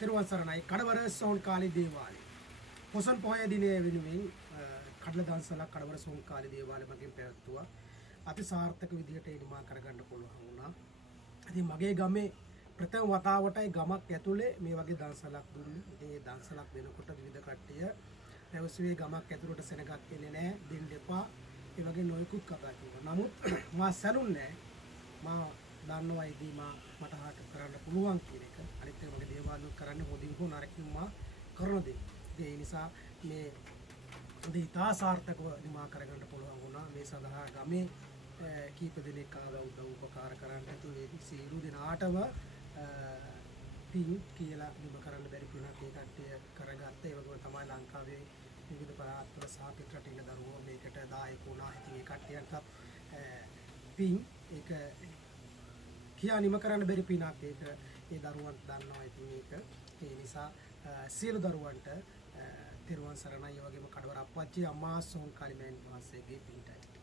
තෙරුවන් සරණයි කඩවර සෝන්කාලි දේවාලය. පොසොන් පොහොය දිනයේ වෙනුවෙන් කඩල දන්සලක් කඩවර සෝන්කාලි දේවාලය මගින් පැවැත්වුවා. අති සාර්ථක විදිහට ඒ නිමා කරගන්න පුළුවන් වුණා. ඉතින් මගේ ගමේ ප්‍රථම වතාවටයි ගමක් ඇතුලේ මේ වගේ දන්සලක් දුන්නේ. ඉතින් ඒ දන්සලක් දෙනකොට විවිධ කට්ටිය පැවසුවේ ගමක් ඇතුළට සෙනගක් එන්නේ නැහැ, දෙන්න එපා. ඒ වගේ නොයෙකුත් කතා කිව්වා. නමුත් මා සැලුන්නේ මා දන්නවා ඉදී මට හාට කරන්න පුළුවන් කියන එක. අනිත් එක මගේ දේවාලු කරන්න හොඳින් හෝ නරකින් මා කරන දේ. ඒ නිසා මේ ඉතා සාර්ථකව නිමා කරගන්න පුළුවන් වුණා. මේ සඳහා ගමේ කීප දෙනෙක් ආවා උදව් උපකාර කරන්න. ඒ සියලු දෙනාටම පින් කියලා නිම කරන්න බැරි පුණක් ඒ කට්ටිය කරගත්ත. ඒ වගේම තමයි ලංකාවේ විවිධ පළාත්වල සහ පිටරට ඉන්න දරුවෝ මේකට දායක වුණා. ඉතින් ඒ කට්ටියන්ට පින් ඒක කියා නිම කරන්න බැරි පිනක් ඒක ඒ දරුවන්ට දන්නවා. ඉතින් ඒක ඒ නිසා සියලු දරුවන්ට තෙරුවන් සරණයි. ඒ වගේම කඩවර අප්පච්චි අම්මා සෝන්කාලි මෑණියන් වහන්සේගේ පිහිටයි.